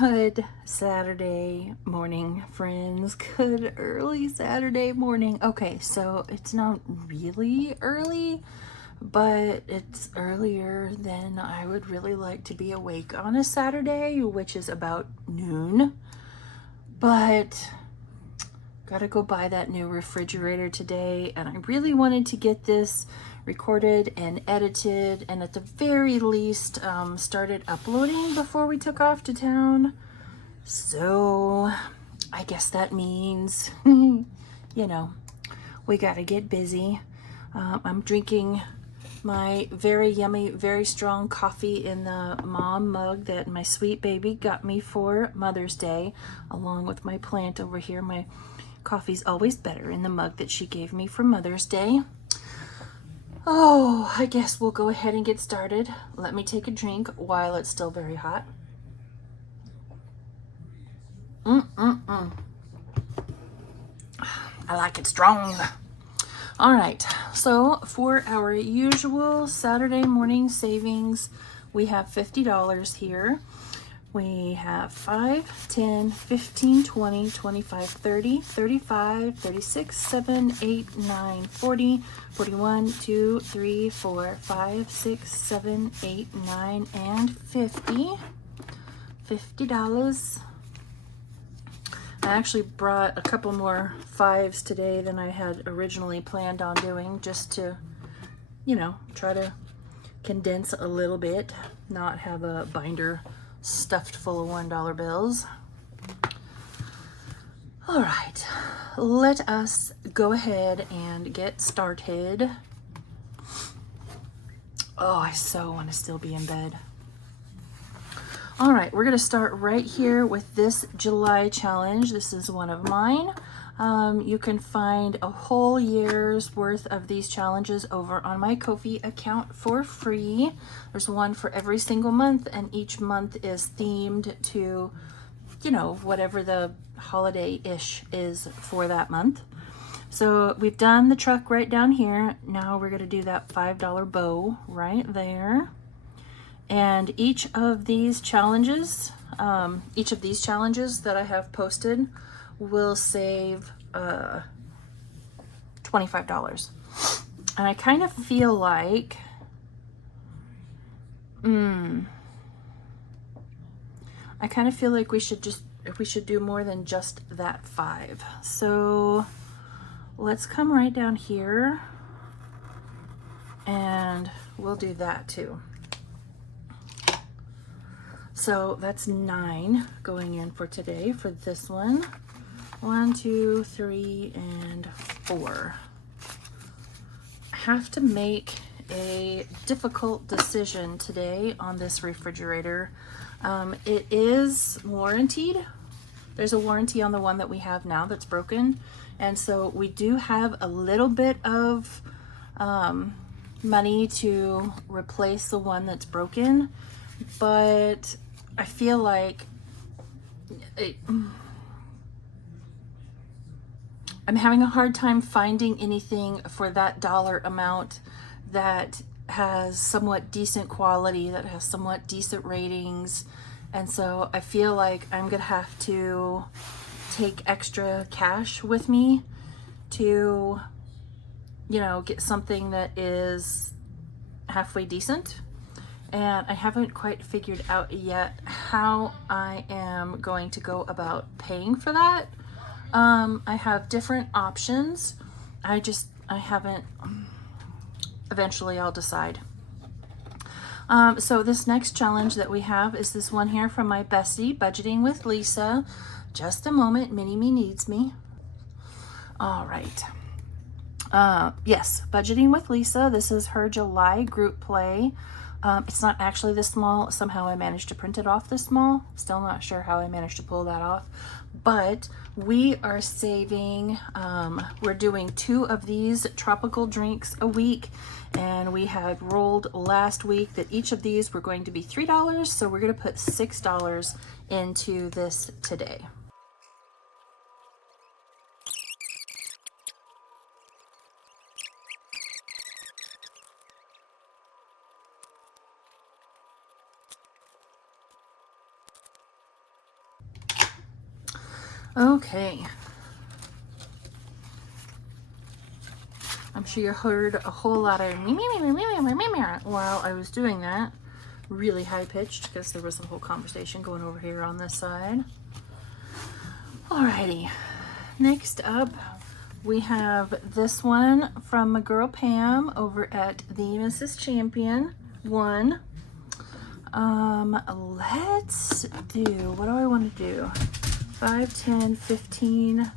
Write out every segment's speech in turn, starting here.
Good Saturday morning, friends. Good early Saturday morning. Okay, so it's not really early, but it's earlier than I would really like to be awake on a Saturday, which is about noon. But gotta go buy that new refrigerator today, and I really wanted to get this recorded and edited, and at the very least started uploading before we took off to town. So I guess that means we gotta get busy. I'm drinking my very yummy, very strong coffee in the mom mug that my sweet baby got me for Mother's Day, along with my plant over here. My coffee's always better in the mug that she gave me for Mother's Day. Oh, I guess we'll go ahead and get started. Let me take a drink while it's still very hot. I like it strong. All right, so for our usual Saturday morning savings, we have $50 here. We have 5, 10, 15, 20, 25, 30, 35, 36, 7, 8, 9, 40, 41, 2, 3, 4, 5, 6, 7, 8, 9, and 50. $50. I actually brought a couple more fives today than I had originally planned on doing, just to, try to condense a little bit, not have a binder stuffed full of $1 bills. All right, let us go ahead and get started. Oh, I so want to still be in bed. All right, we're going to start right here with this July challenge. This is one of mine. You can find a whole year's worth of these challenges over on my Ko-fi account for free. There's one for every single month, and each month is themed to, whatever the holiday-ish is for that month. So we've done the truck right down here. Now we're going to do that $5 bow right there. And each of these challenges that I have posted will save $25. And I kind of feel like we should do more than just that 5. So let's come right down here and we'll do that too. So that's 9 going in for today for this one. 1, 2, 3, and 4. I have to make a difficult decision today on this refrigerator. It is warranted. There's a warranty on the one that we have now that's broken. And so we do have a little bit of money to replace the one that's broken. But I feel like I'm having a hard time finding anything for that dollar amount that has somewhat decent quality, that has somewhat decent ratings. And so I feel like I'm gonna have to take extra cash with me to, get something that is halfway decent. And I haven't quite figured out yet how I am going to go about paying for that. I have different options. I haven't, eventually I'll decide. So this next challenge that we have is this one here from my bestie, Budgeting with Lisa. Just a moment, Mini-Me needs me. All right. Yes, Budgeting with Lisa. This is her July group play. It's not actually this small. Somehow I managed to print it off this small. Still not sure how I managed to pull that off. But we are saving, we're doing 2 of these tropical drinks a week. And we had rolled last week that each of these were going to be $3. So we're going to put $6 into this today. Okay. I'm sure you heard a whole lot of while I was doing that. Really high pitched because there was a whole conversation going over here on this side. Alrighty. Next up, we have this one from my girl Pam over at the Mrs. Champion one. Let's do, what do I want to do? 5, 10, 15,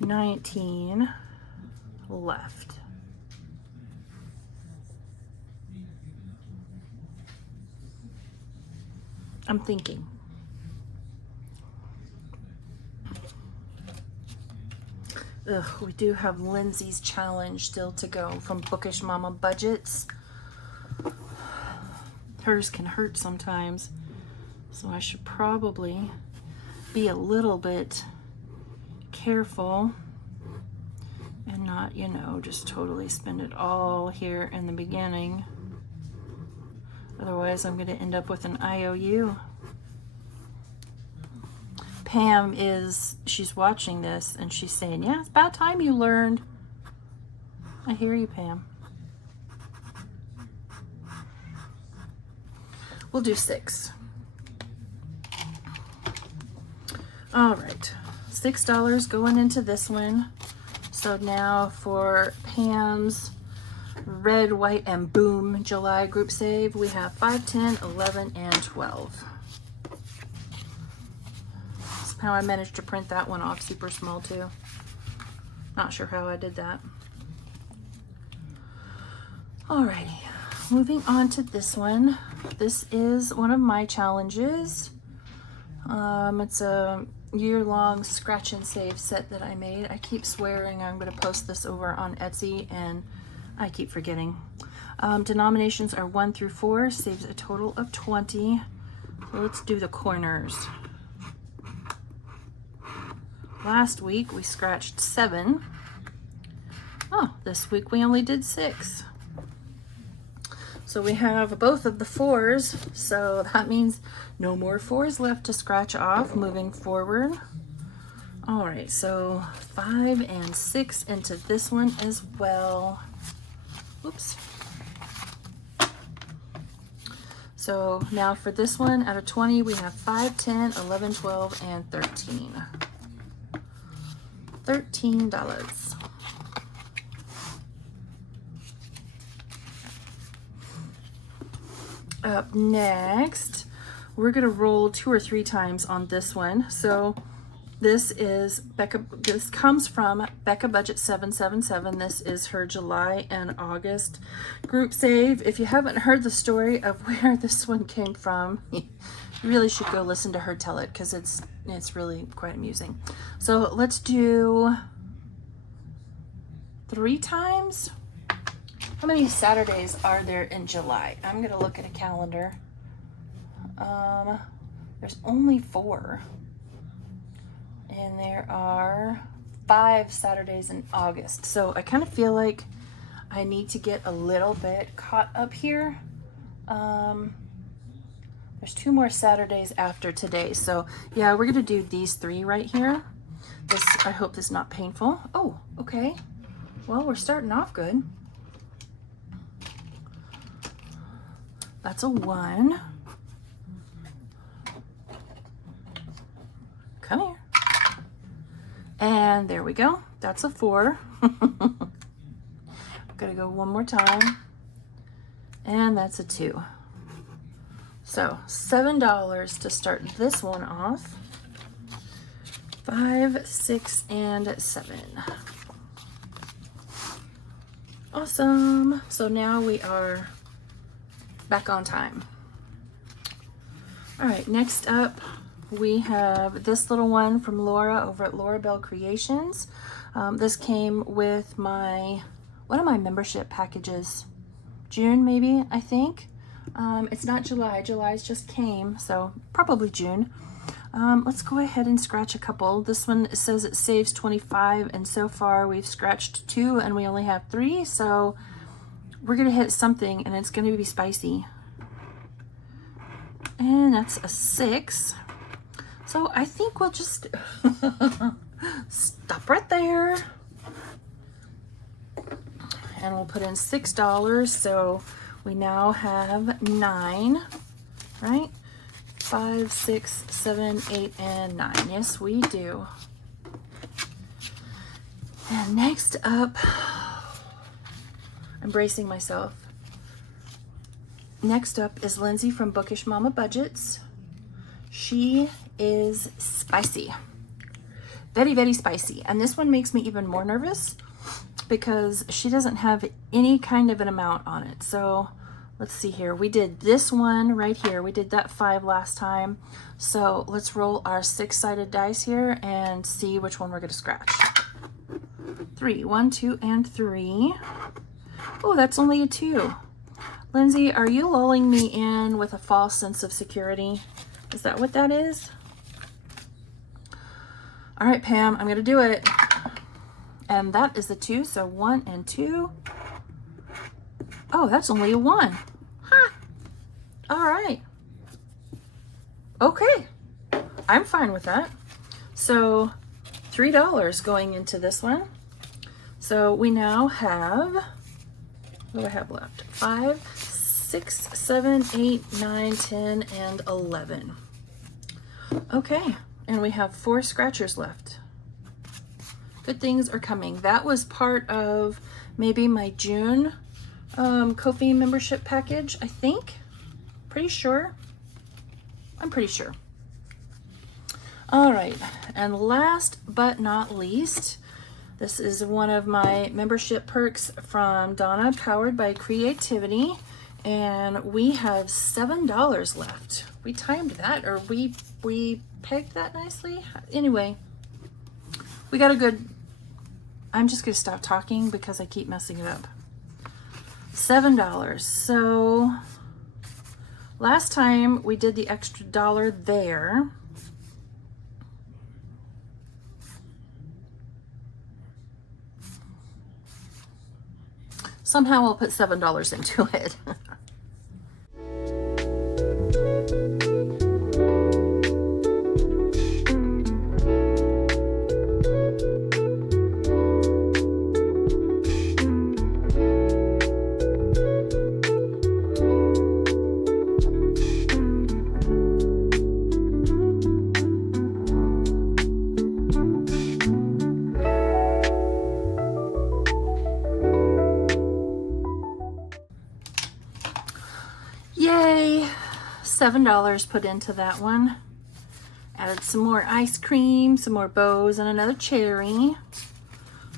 19 left. I'm thinking. Ugh, we do have Lindsay's challenge still to go from Bookish Mama Budgets. Hers can hurt sometimes, so I should probably be a little bit careful and not, you know, just totally spend it all here in the beginning. Otherwise, I'm going to end up with an IOU. Pam she's watching this and she's saying, yeah, it's about time you learned. I hear you, Pam. We'll do 6. All right, $6 going into this one. So now for Pam's Red, White, and Boom July group save, we have 5, 10, 11, and 12. Somehow I managed to print that one off super small too. Not sure how I did that. Alrighty, moving on to this one. This is one of my challenges. It's a year-long scratch and save set that I made. I keep swearing I'm going to post this over on Etsy and I keep forgetting. Denominations are 1 through 4, saves a total of 20. So let's do the corners. Last week we scratched 7. Oh, this week we only did 6. So we have both of the 4s, so that means no more 4s left to scratch off moving forward. All right, so 5 and 6 into this one as well. Oops. So now for this one, out of 20, we have 5, 10, 11, 12, and 13. $13. Up next, we're gonna roll 2 or 3 times on this one. So this is Becca, this comes from Becca Budget 777. This is her July and August group save. If you haven't heard the story of where this one came from, you really should go listen to her tell it because it's really quite amusing. So let's do 3 times. How many Saturdays are there in July? I'm gonna look at a calendar. There's only 4. And there are 5 Saturdays in August. So I kind of feel like I need to get a little bit caught up here. There's 2 more Saturdays after today. So yeah, we're gonna do these 3 right here. I hope this is not painful. Oh, okay. Well, we're starting off good. That's a 1. Come here. And there we go. That's a 4. Gotta go one more time. And that's a 2. So $7 to start this one off. 5, 6, and 7. Awesome. So now we are back on time. All right, next up we have this little one from Laura over at Laura Bell Creations. This came with one of my membership packages. June maybe, I think. It's not July. July's just came, so probably June. Let's go ahead and scratch a couple. This one says it saves 25, and so far we've scratched 2 and we only have 3, so we're gonna hit something and it's gonna be spicy. And that's a 6. So I think we'll just stop right there. And we'll put in $6. So we now have 9, right? 5, 6, 7, 8, and 9. Yes, we do. And next up, I'm bracing myself. Next up is Lindsay from Bookish Mama Budgets. She is spicy. Very, very spicy. And this one makes me even more nervous because she doesn't have any kind of an amount on it. So let's see here. We did this one right here. We did that 5 last time. So let's roll our 6-sided dice here and see which one we're going to scratch. 3, 1, 2, and 3. Oh, that's only a 2. Lindsay, are you lulling me in with a false sense of security? Is that what that is? All right, Pam, I'm going to do it. And that is the 2, so 1 and 2. Oh, that's only a 1. Huh. All right. Okay. I'm fine with that. So $3 going into this one. So we now have, what do I have left? 5, 6, 7, 8, 9, 10, and 11. Okay, and we have 4 scratchers left. Good things are coming. That was part of maybe my June Ko-fi membership package, I think. Pretty sure. I'm pretty sure. All right, and last but not least, this is one of my membership perks from Donna, powered by creativity, and we have $7 left. We timed that, or we pegged that nicely. Anyway, we got a good, I'm just gonna stop talking because I keep messing it up. $7. So last time we did the extra dollar there. Somehow I'll put $7 into it. Yay! $7 put into that one. Added some more ice cream, some more bows, and another cherry. All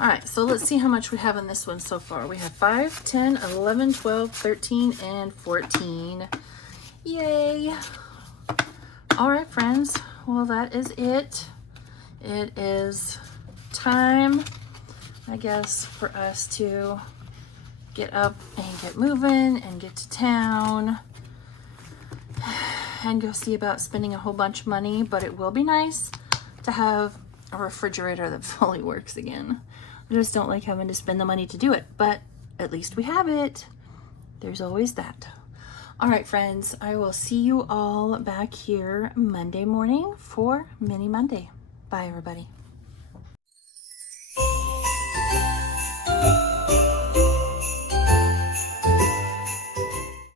right, so let's see how much we have in this one so far. We have 5, 10, 11, 12, 13, and 14. Yay! All right, friends. Well, that is it. It is time, I guess, for us to get up and get moving and get to town and go see about spending a whole bunch of money. But it will be nice to have a refrigerator that fully works again. I just don't like having to spend the money to do it, but at least we have it. There's always that. All right, friends, I will see you all back here Monday morning for Mini Monday. Bye, everybody.